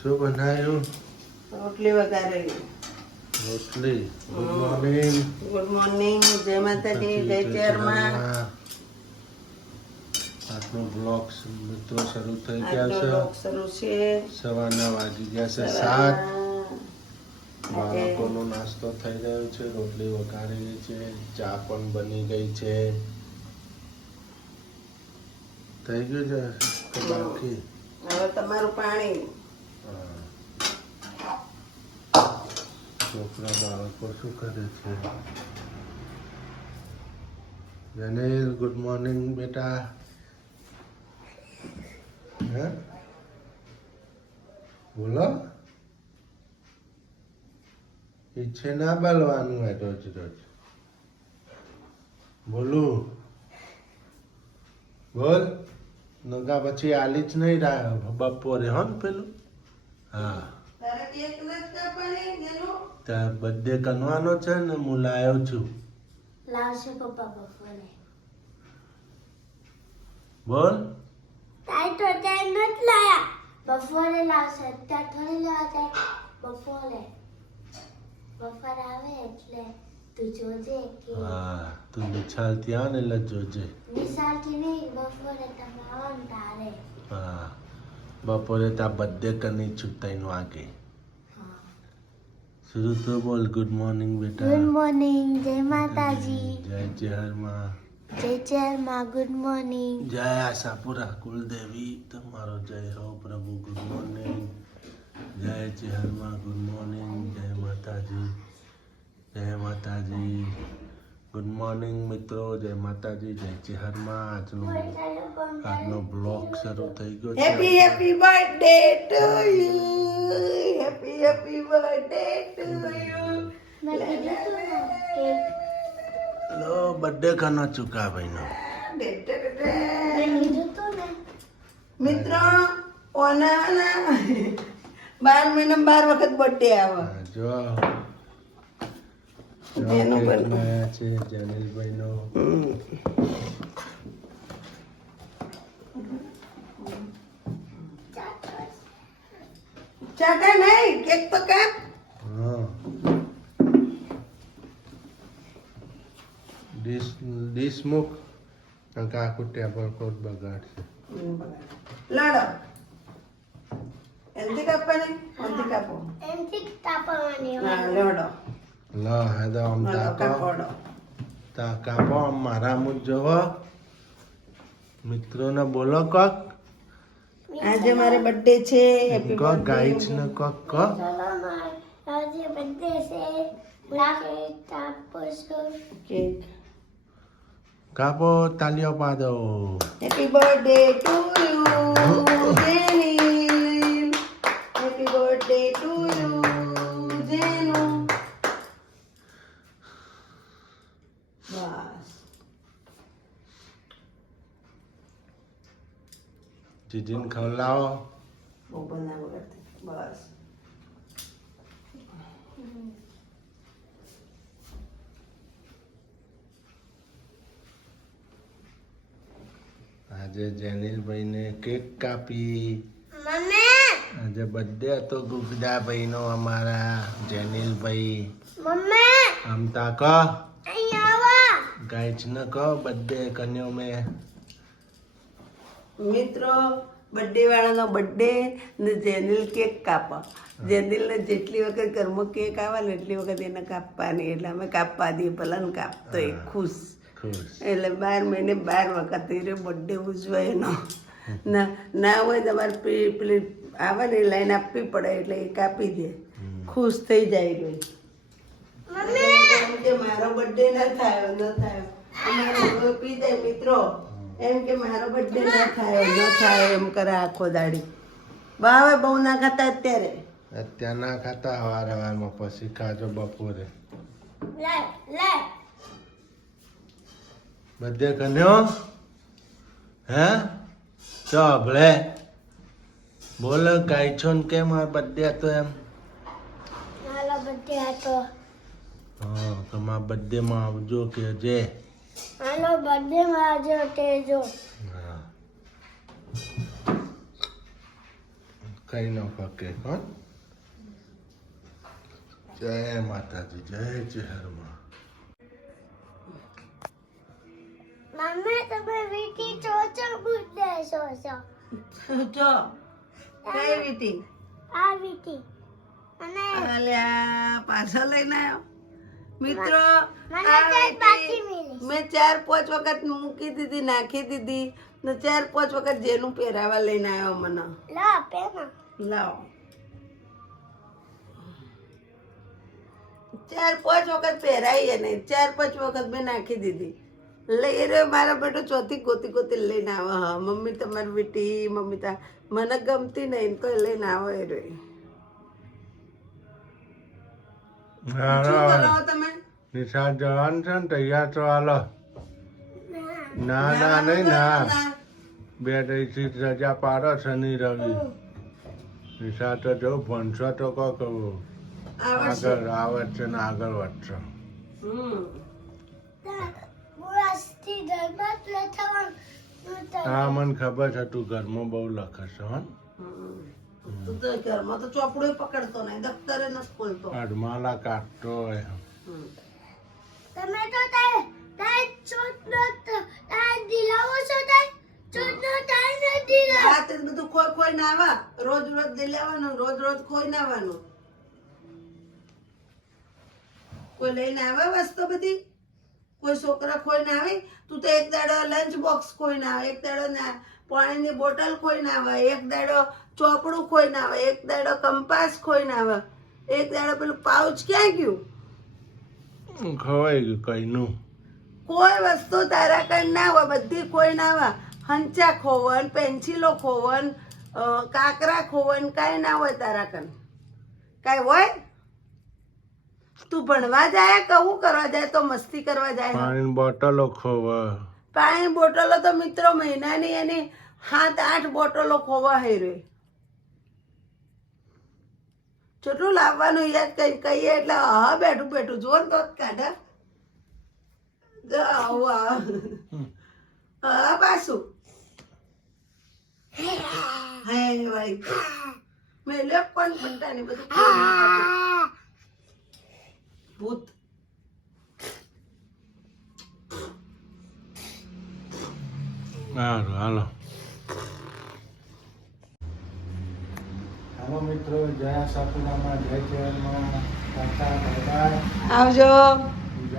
શું બનાવ્યું? રોટલી વઘારેલી. રોટલી. Good morning. Good morning. જય માતાજી, જય ચેરમાં. આજનો બ્લોગ મિત્રો શરૂ થઈ ગયા છે. શરૂ છે. સવારના વાગી ગયા છે 7. બાળકોનો નાસ્તો થઈ રહ્યો છે. રોટલી વઘારેલી છે. ચા પણ બની ગઈ છે. થઈ ગયું છે કે બાકી? હવે તમારું પાણી. છોકરા બાળકો શું કરે છે? જનેલ, ગુડ મોર્નિંગ બેટા. હે બોલો. ઈચ્છે ના બોલવાનું હોય રોજ રોજ. બોલું બોલ. નગા પછી આલી જ નહીં રહ્યા બપોરે હો ને પેલું. હા ત્યાં બર્થડે કરવાનો છે ને હું લાવ્યો છું. લાવશે પપ્પા બપોરે. બોલ. તાઈ તો અત્યારે નથી લાયા. બપોરે લાવશે. અત્યારે થોડી લેવા જાય. બપોરે આવે એટલે તું જોજે કે હા તું નિશાળથી આવે ને એટલે જોજે. નિશાળથી નહીં, બપોરે તમે આવો ને તારે. હા બપોરે ત્યાં બર્થડે કરની છું 3 વાગે. शुरू तो बोल गुड मॉर्निंग बेटा. Good morning. જય માતાજી. जय चेहरमा. જય ચેરમાં. Good morning. जय आशापुरा कुलदेवी तुम्हारो जय हो प्रभु. Good morning. जय चेहरमा. Good morning. जय माताजी. जय माताजी. गुड मॉर्निंग મિત્રો. જય માતાજી. જય ચેહરમાં. આજનો બ્લોગ શરૂ થઈ ગયો છે. Happy happy birthday to you. Happy happy birthday to you. મેં કીધું તું ને કેક લો બર્થડે ખાના ચૂકા ભાઈનો. મેં કીધું તું ને. મિત્રો ઓના 12 મહિના 12 વખત બર્થડે આવે. જો જેનું કેક લાયા છે જનીલભાઈનો. ચાટા નહીં, કેક તો કાપ. હા ડીશ મૂક. કારણ કે આખું ટેબલ કોટ બગાડશે. લડો. એનથી કાપવાની, એનથી કાપો. એમથી કાપવાની હા હોય. લડો. લો હેદો આમ લડો, તાકો. કાપોડો. તા કાપો આમ મારા મુજ જોવો. મિત્રોને બોલો કોક. આજે મારે બર્થડે છે. હેપી કોક બર્થડે. ગાઈડ્સ ને કોક કો. ચલો આજે બર્થડે છે. લાગે કાપો છો. કેક. કાપો તાલીઓ પાડો. Happy birthday to you Jenil. Happy birthday to you જેનુ. બસ. જીજીને ખવડાવો. બહુ બનાવો કરતી. બસ. આજે જેનિલભાઈને કેક કાપી. મમ્મી આજે બર્થડે હતો ગુગડાભાઈનો અમારા જેનિલભાઈ. મમ્મી આમ તાકો. અહીંયા આવો. ગાઈડ્સ ને કહો બર્થડે કન્યો મેં. મિત્રો બર્થડે વાળાનો બર્થડે ને જેનિલ કેક કાપા. જેનિલને જેટલી વખત ઘરમાં કેક આવે ને એટલી વખત એને કાપવાની. એટલે અમે કાપવા દઈએ. ભલે ને કાપતો એ ખુશ. ખુશ. એટલે 12 મહિને 12 વખત એ બર્થડે ઉજવાય એનો. ના હોય તમારે પેલી આવે ને લાઈન આપવી પડે એટલે એ કાપી દે. ખુશ થઈ જાય રહ્યો. એમ કે મારો બર્થડે ના થયો ન થયો. અમારે પી જાય મિત્રો. એમ કે મારો બર્થડે ના થયો ન થયો એમ કરે આખો દાડી. બાવે બહુ ના ખાતા અત્યારે. અત્યાર ના ખાતા હવારમાં પછી ખાજો બપોરે. લે લે બધે કન્યો હે ચોભળે બોલો કાઈ છો ને કેમ આ બર્થડે હતો એમ. મારો બર્થડે હતો. હા તમારા બર્થડે માં આવજો કે જે. આનો બર્થડે માં જો તે જો. હા ખાઈ નાખો કેક હો. જય માતાજી, જય ચેહરમાં. મમ્મી તમે વીટી ચોચો બુદ્ધે સોસો જો કઈ વીટી આ વીટી અને અલ્યા પાછા લઈને આવ્યો મિત્રો. મને આ તો વીંટી બાકી મિલી. મેં 4-5 વખત મૂકી દીધી, નાખી દીધી ને 4-5 વખત જેનું પહેરાવા લઈને આવ્યો મને. લા પેના લાવો 4-5 વખત પહેરાઈએ ને 4-5 વખત મેં નાખી દીધી. લઈ રહ્યો મારા બેટો ચોથી ગોતી લઈને આવે. હા મમ્મી તમારી બેટી મમ્મી તા મને ગમતી નહીં તો લઈને આવે રહ્યો. શું કરો તમે? નિશાળ જવાનું છે ને તૈયાર તો હાલો. ના ના નહીં ના, 2 દિવસથી રજા પાડો શનિ રવિ. નિશાળ તો જવું ભણશો તો કહું આગળ આવત છે ને આગળ વધશો. મુરાસ્તી ધર્મત લથવાનું હા મને ખબર છે તું ઘરમાં બહુ લખશ હો. તું તો ઘરમાં તો ચોપડું પકડતો નહીં, દફતરે નથી ખોલતો. અડમાલા કાઢતો હોય. તમે તો તાય ચોટ નો તાય દિલાવો છો તાય ચોટ નો તાય ન દિલા રાત્રે બધું ખોઈ ના આવા. રોજ દિલાવાનું, રોજ ખોઈ નાવાનું. કોઈ લઈને આવે વસ્તુ બધી? કોઈ છોકરા ખોઈ ના આવે? તું તો એક દાડો લંચ બોક્સ ખોઈ ના આવે, એક દાડો પાણીની બોટલ ખોઈ ના આવે, એક દાડો ચોપડું ખોઈ ના આવે, એક દાડો કંપાસ ખોઈ ના આવે, એક દાડો પેલું પાઉચ ક્યાં ગયું? ખવાઈ ગયું કઈનું. કોઈ વસ્તુ તારા કઈ ના હોય, બધી ખોઈ ના આવે. હંચા ખોવન, પેન્સિલો ખોવન, કાકરા ખોવન, કાંઈ ના હોય તારા કન. કાંઈ હોય? તું ભણવા જાય કે શું કરવા જાય? તો મસ્તી કરવા જાય. પાણીની બોટલો ખોવા. પાણી બોટલો તો મિત્રો મહિનાની એની 7-8 બોટલો ખોવા હઈ રહી. કેટલું લાવવાનું યાદ કઈ કહીએ એટલે હા બેઠું જો ને તો કાઢા. હા પાછું હે ભાઈ મેં લે પણ બધાને બધું ભૂત. સારું હાલો. હાલો મિત્રો, જય સાપુતારામાં, જય ચેરમાં. આવજો.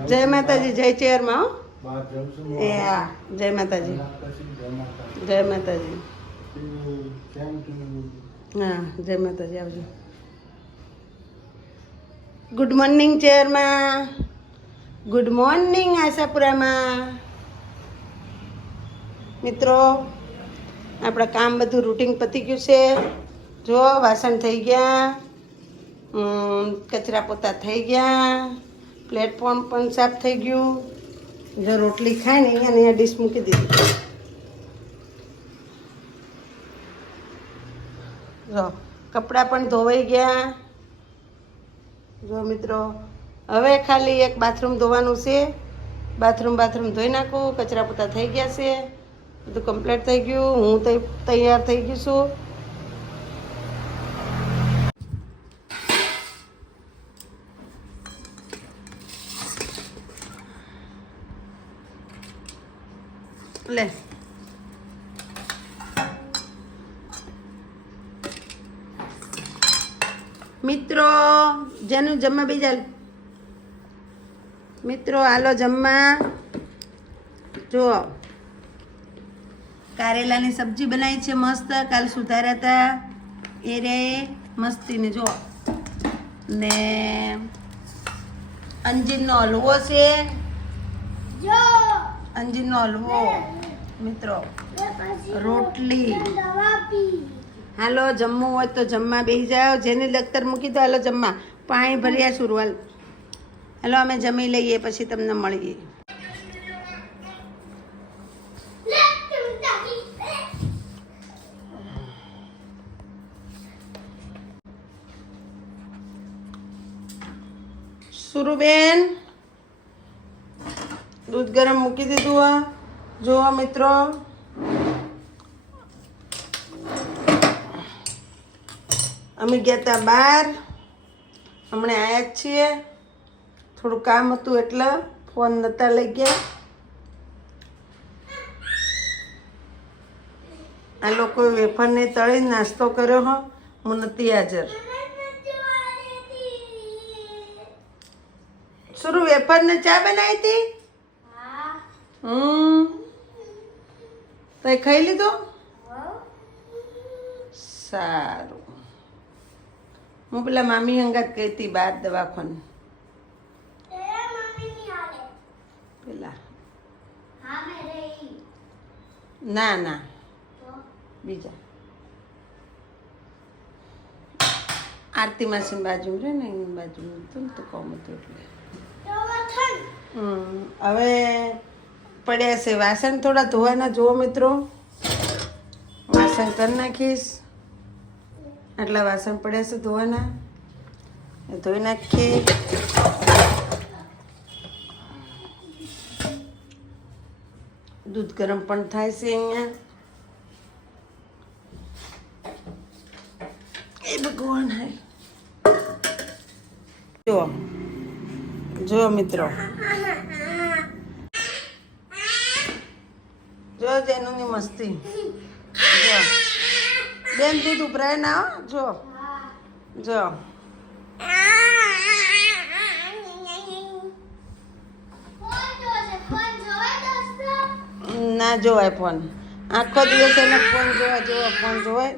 જય માતાજી, જય ચેરમાં. બહાર જઉં છું એ હા જય માતાજી, જય માતાજી. હા જય માતાજી, આવજો. ગુડ મોર્નિંગ ચેરમાં, ગુડ મોર્નિંગ આશાપુરામાં. મિત્રો આપણા કામ બધું રૂટિન પતી ગયું છે. જો વાસણ થઈ ગયા, કચરા પોતા થઈ ગયા, પ્લેટફોર્મ પણ સાફ થઈ ગયું. જો રોટલી ખાય ને અહીંયા ડીશ મૂકી દીધી. જો કપડાં પણ ધોવાઈ ગયા. જો મિત્રો હવે ખાલી એક બાથરૂમ ધોવાનું છે. બાથરૂમ ધોઈ નાખું. કચરા પોતા થઈ ગયા છે, બધું કમ્પ્લીટ થઈ ગયું. હું તૈયાર થઈ ગયું છું. લે મિત્રો જેનું જમવા બીજા મિત્રો હાલો જમવા. જુઓ કારેલાની સબ્જી બનાવી છે મસ્ત, કાલ સુધાર્યા હતા એ રે મસ્તીને. જુઓ ને અંજીરનો હલવો છે, જો અંજીરનો હલવો મિત્રો, રોટલી. દવા પી હાલો જમવું હોય તો જમવા બેસી જાઓ. જેને દફતર મૂકી દો હાલો જમવા. પાણી ભર્યા સુરવાલ. હાલો અમે જમી લઈએ પછી તમને મળીએ. સુરુબેન દૂધ ગરમ મૂકી દીધું. આ જુઓ મિત્રો અમે ગયા હતા બહાર, હમણાં આવ્યા જ છીએ. થોડું કામ હતું એટલે ફોન નહોતા લઈ ગયા. આ લોકોએ વેફરને તળી નાસ્તો કર્યો હો, હું નથી હાજર. સુરુ વેફરને ચા બનાવી હતી? તો ખાઈ લીધું? સારું. હું પેલા મામી હંગાત ગઈ હતી બહાર દવાખાને. પેલા ના ના બીજા આરતી માસીની બાજુ રહે ને એની બાજુ હતું ને તો કોમ હતું એટલે. હવે પડ્યા છે વાસણ થોડા ધોવાના. જુઓ મિત્રો, વાસણ કરી નાખીશ. આટલા વાસણ પડ્યા છે ધોવાના, એ ધોઈ નાખીએ. દૂધ ગરમ પણ થાય છે અહીંયા. એ ભગવાન હે. જુઓ જુઓ મિત્રો, જો જેનુંની મસ્તી. જો બેન દૂધ ઉભરાય ના હો. જો જો ના જોવાય ફોન. આખો દિવસ એને ફોન જોવા ફોન જોવાય.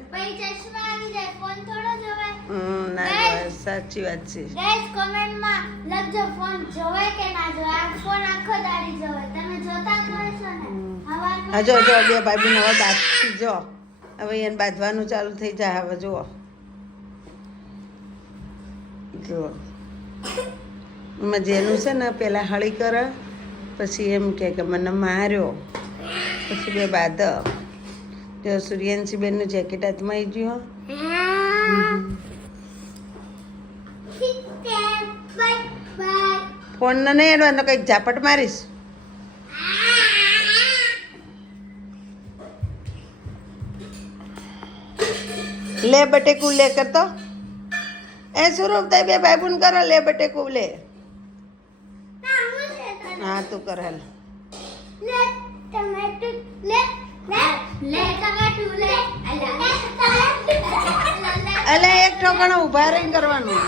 ના જોવાય. સાચી વાત છે. ગાઈસ કોમેન્ટમાં લખજો ફોન જોવાય કે ના જોવાય. આ ફોન આખો દાડી જોવાય. તમે જોતા કરો છો ને? હા જો જો બે ભાભીને હવે બાંધતી. જો હવે એને બાંધવાનું ચાલુ થઈ જાય. હવે જુઓ જુઓ, એમાં જેનું છે ને પેલા હળી કરે, પછી એમ કે મને માર્યો, પછી બે બાદ. જો સૂર્યાંશી બેનનું જેકેટ હાથમાં આવી ગયું. ફોન ને નહીં એડવાનો, કંઈક ઝાપટ મારીશ. લે બટેકું લે કરતો. એ સ્વરૂપ તઈ બે ભાઈ બુન કરો. લે બટેકું લે. હા તું કર હાલ. લે ટમેટું લે લે ટમેટું લે અલે એક ઠોકાણો ઊભા રહીને કરવાનું.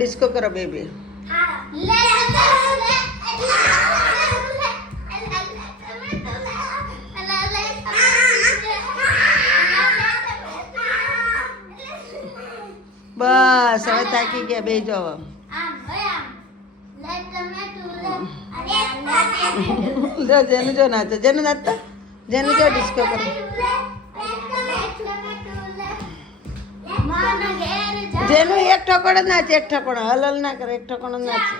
ડિસ્કો કરો બેબી. બસ હવે થાકી ગયા બે જો. જેનું જો નાચો, જેનું નાચતા, જેનું જો ડિસ્કો કરો. જેનું એક ઠકોણો નાચે, એક ઠકોણો હલ હલ ના કરે, એક ઠકોણો નાચે.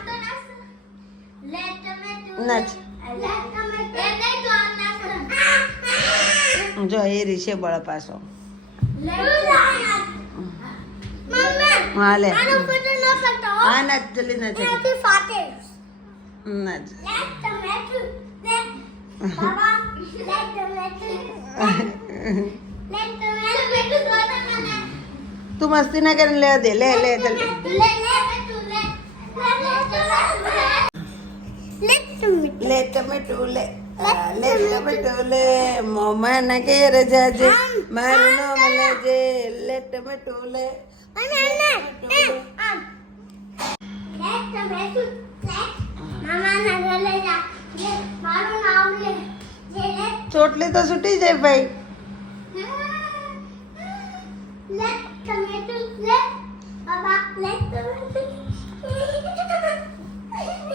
નાચ જો એ રીશે બળ પાછો. હા લે હા નાચ જલ્દી નાચ નાચ. તું મસ્તી ના કરીને લે દે. લે લે જલ્દી. લે ટમેટું લે. લે ટમેટું લે. મોમાં ના ઘેર જાજે, મારું નામ લેજે. લે ટમેટું લે. ચોટલી તો છૂટી જાય ભાઈ.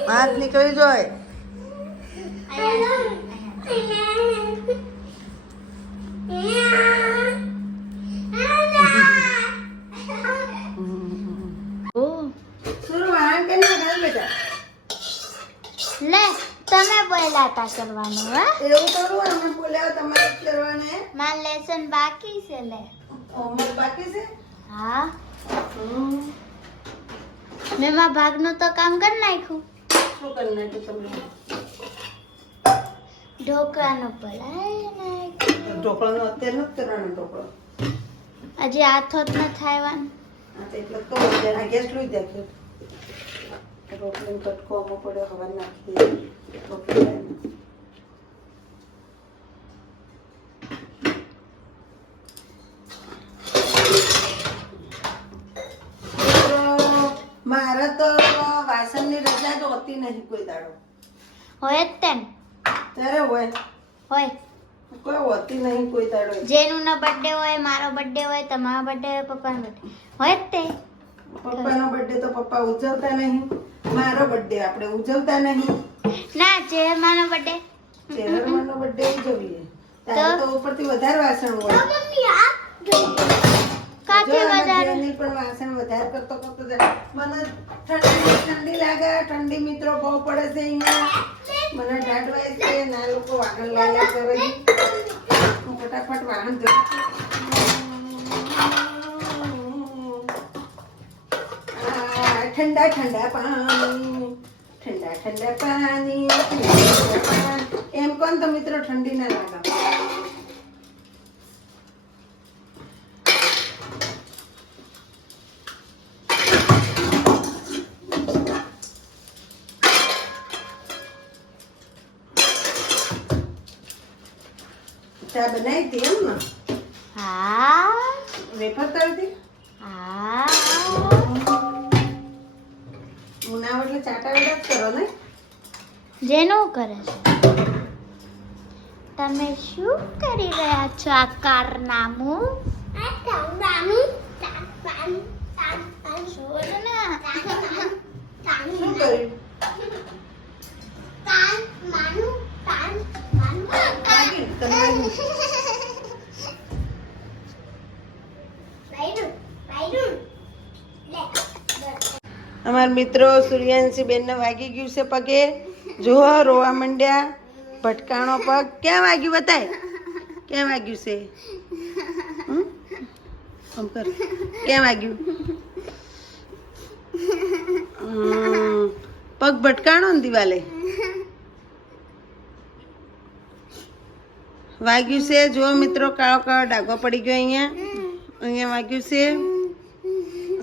હાથ નીકળી જાય. લે તમે બોલ્યા તા કરવાનું. હા એવું થોડું અમે બોલ્યા તમારે જ કરવાને. મારું લેસન બાકી છે. લે હોમવર્ક બાકી છે. હા મેં મારા ભાગનું તો કામ કરી નાખ્યું. શું કરી નાખ્યું તમે? ઢોકળાનો પલાળી નાખ્યો. ઢોકળાનો અત્યારે નથી કરવાનો ઢોકળો. હજી હાથો જ ન થાય. હા તો એટલે તો જરા ગેસ લઈ દેખ્યો. રોટલીનો કટકો આમાં પડ્યો હવા નાખી રોટલી. મારે તો વાસણની રજા તો હોતી નહીં કોઈ દાડો. હોય જ તેમ ત્યારે હોય હોય. કોઈ હોતી નહીં કોઈ દાડો. જેનુંનો બર્થડે હોય, મારો બર્થડે હોય, તમારો બર્થડે હોય, પપ્પાનો બર્થડે હોય જ તે. પપ્પાનો બર્થડે તો પપ્પા ઉજવતા નહીં. મારો બર્થડે આપણે ઉજવતા નહીં. ના, ચેહરમાનો બર્થડે. ચેહરમાનો બર્થડે ઉજવીએ. ત્યારે તો ઉપરથી વધારે વાસણ હોય. કાથી જો વધારે? જેની પણ વાસણ વધારે કરતો જાય. મને ઠંડી લાગે. ઠંડી મિત્રો બહુ પડે છે અહીંયા. મને ડાઢવાય છે. ના લોકો વાહન લાયા કરે છે. હું ફટાફટ વાહન જઉં. ઠંડા ઠંડા પાણી, ઠંડા ઠંડા પાણી, એમ કોણ તો મિત્રો ઠંડી ના લાગે. ચા બનાવી હતી એમ ને? હા વેફર તળતી? હા. ઉનાવ એટલે ચાટા વેડા જ કરો ને? જેનું કરે છે. તમે શું કરી રહ્યા છો? આ કારનામું છોડ ને. શું કર્યું? વાગ્યું? તને વાગ્યું? અમારા મિત્રો સૂર્યાંશી બેન ને વાગી ગયું છે પગે. જુઓ રોવા માંડ્યા. ભટકાણો પગ. ક્યાં વાગ્યું બતાય? ક્યાં વાગ્યું છે? આમ કર. ક્યાં વાગ્યું? પગ ભટકાણો ને દિવાલે વાગ્યું છે. જુઓ મિત્રો કાળો કાળો ડાઘો પડી ગયો અહીંયા. અહીંયા વાગ્યું છે.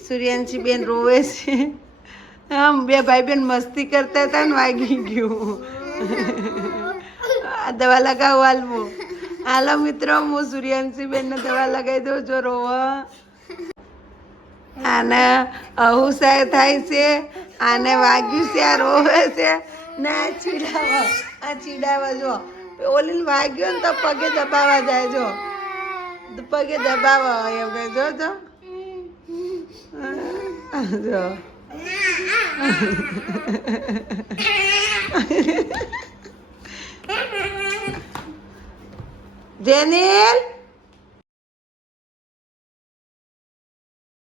સૂર્યાંશી બેન રોવે છે. આમ બે ભાઈ બેન મસ્તી કરતા હતા ને વાગી ગયું. આ દવા લગાવો હાલવું. હાલો મિત્રો, હું સૂર્યાંશી બેન ને દવા લગાવી દઉં. જો રોવા. આને અહુસાય થાય છે. આને વાગ્યું છે. આ રોવે છે ને આ ચીડાવા. આ ચીડાવા જો ઓલી વાગ્યો ને તો પગે દબાવા જાય. જો પગે દબાવા હોય એમ જો જો જો જેનિલ